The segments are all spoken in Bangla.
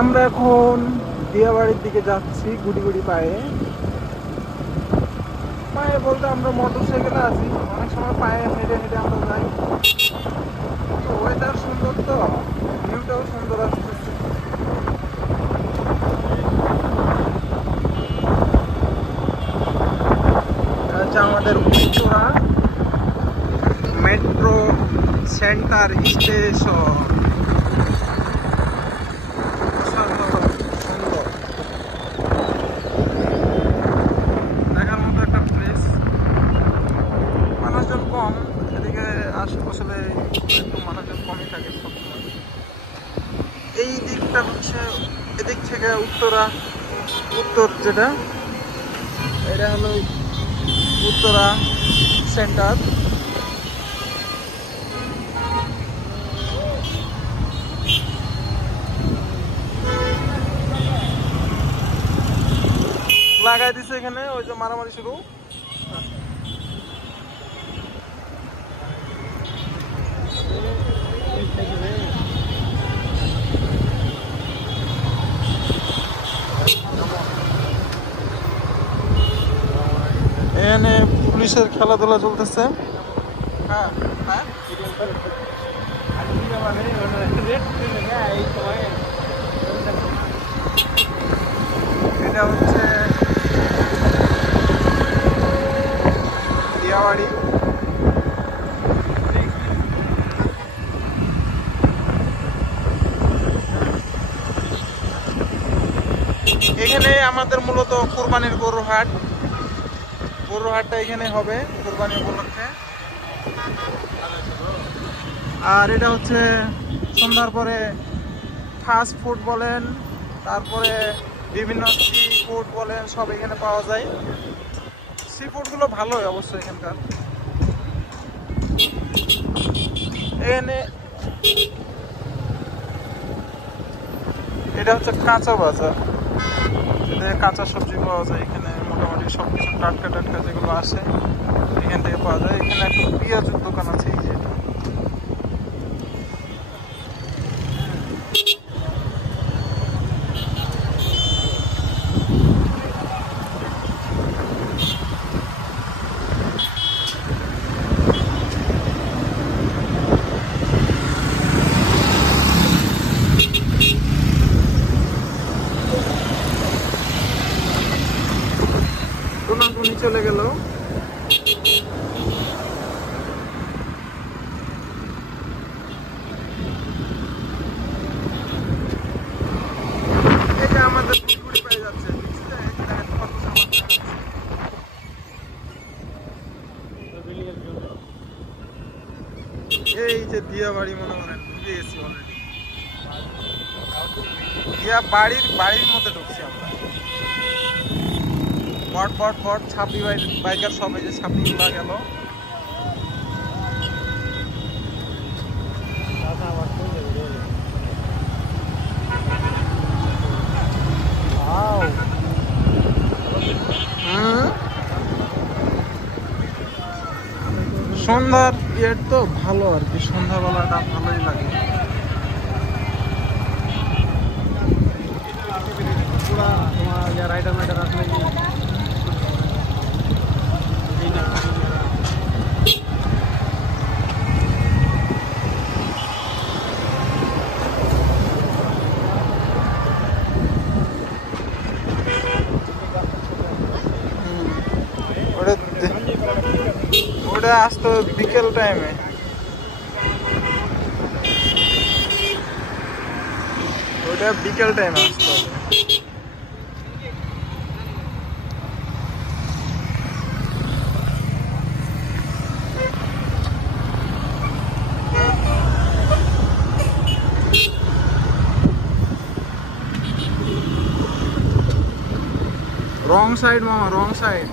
আমরা এখন দিয়াবাড়ির দিকে যাচ্ছি গুড়ি গুড়ি পায়ে পায়ে বলতে আমরা মোটরসাইকেলে আছি, অনেক সময় পায়ে হেঁটে হেঁটে আমরা যাই। ওয়েদার সুন্দর, তো ভিউটাও সুন্দর আসতেছে। আমাদের উত্তরা মেট্রো সেন্টার স্টেশন। এই দিকটা হচ্ছে এদিক থেকে উত্তর যেটা এটা হলো উত্তরা সেন্টার। লাগাই দিছে এখানে, ওই যে মারামারি শুরু। এখানে পুলিশের খেলাধুলা চলতেছে। এটা হচ্ছে দিয়াবাড়ি। এখানে আমাদের মূলত কোরবানির গরুর হাটটা এখানে হবে কোরবানি উপলক্ষে। আর এটা হচ্ছে সন্ধ্যার পরে ফাস্ট ফুড বলেন, তারপরে বিভিন্ন সি ফুড বলেন, সব এখানে পাওয়া যায়। সি ফুডগুলো ভালোই অবশ্য এখানকার। এখানে এটা হচ্ছে কাঁচা বাজার, কাঁচা সবজি পাওয়া যায় এখানে। মোটামুটি সবকিছু টাটকা যেগুলো আসে এখান থেকে পাওয়া যায়। এখানে একটা পেঁয়াজের দোকান আছে, এই যে চলে গেল। এটা আমাদের পুকুরি পায়ে যাচ্ছে। এই যে দিয়াবাড়ি মনে করেন ঢুকে গেছি অলরেডি। বাড়ির মধ্যে ঢুকছি আমরা। বট ছাপড়ি বাইকার সবাই যে ছাপড়ি গুলা গেল। সন্ধ্যার ইয়ের তো ভালো আর কি, সন্ধ্যাবেলাটা ভালোই লাগে। তোমার রাইডার আসলে ওটা আসতো বিকেল টাইমে। ওটা বিকেল টাইমে আসতো। রং সাইড মামা, রং সাইড।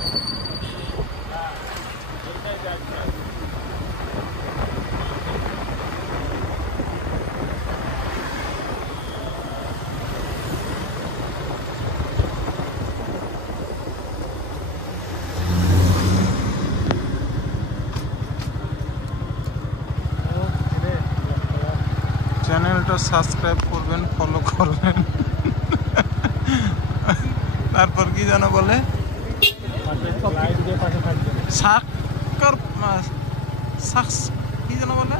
চ্যানেলটা সাবস্ক্রাইব করবেন, ফলো করবেন। তারপর কি যেন বলে, সাক্কর কি যেন বলে,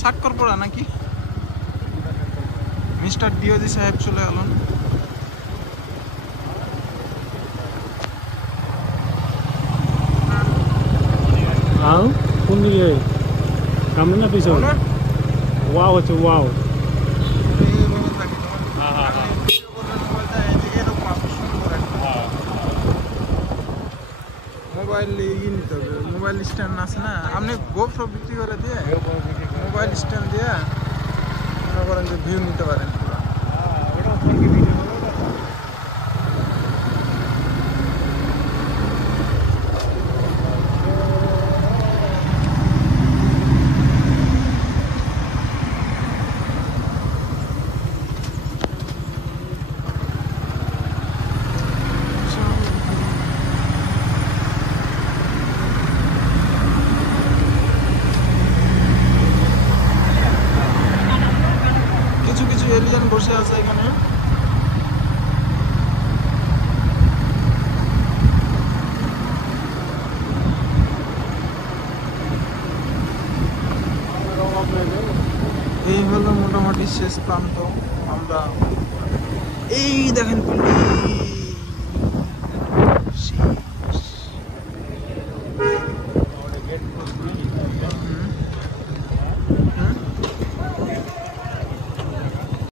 সাক্কর পড়া নাকি। মিস্টার ডিওজি সাহেব চলে গেলেন। কোন দিকে সামনে না পিছনে? ওয়াও হচ্ছে ওয়াও। মোবাইল ইয়ে নিতে হবে, মোবাইল স্ট্যান্ড আছে না, আপনি গোপ্রো বিক্রি করে দিয়ে মোবাইল স্ট্যান্ড দিয়ে মনে করেন যে ভিউ নিতে পারেন পুরো। কিছু কিছু এলিয়েন বসে আছে এখানে। এই হলো মোটামুটি শেষ প্রান্ত। আমরা এই দেখেন পুলিশ।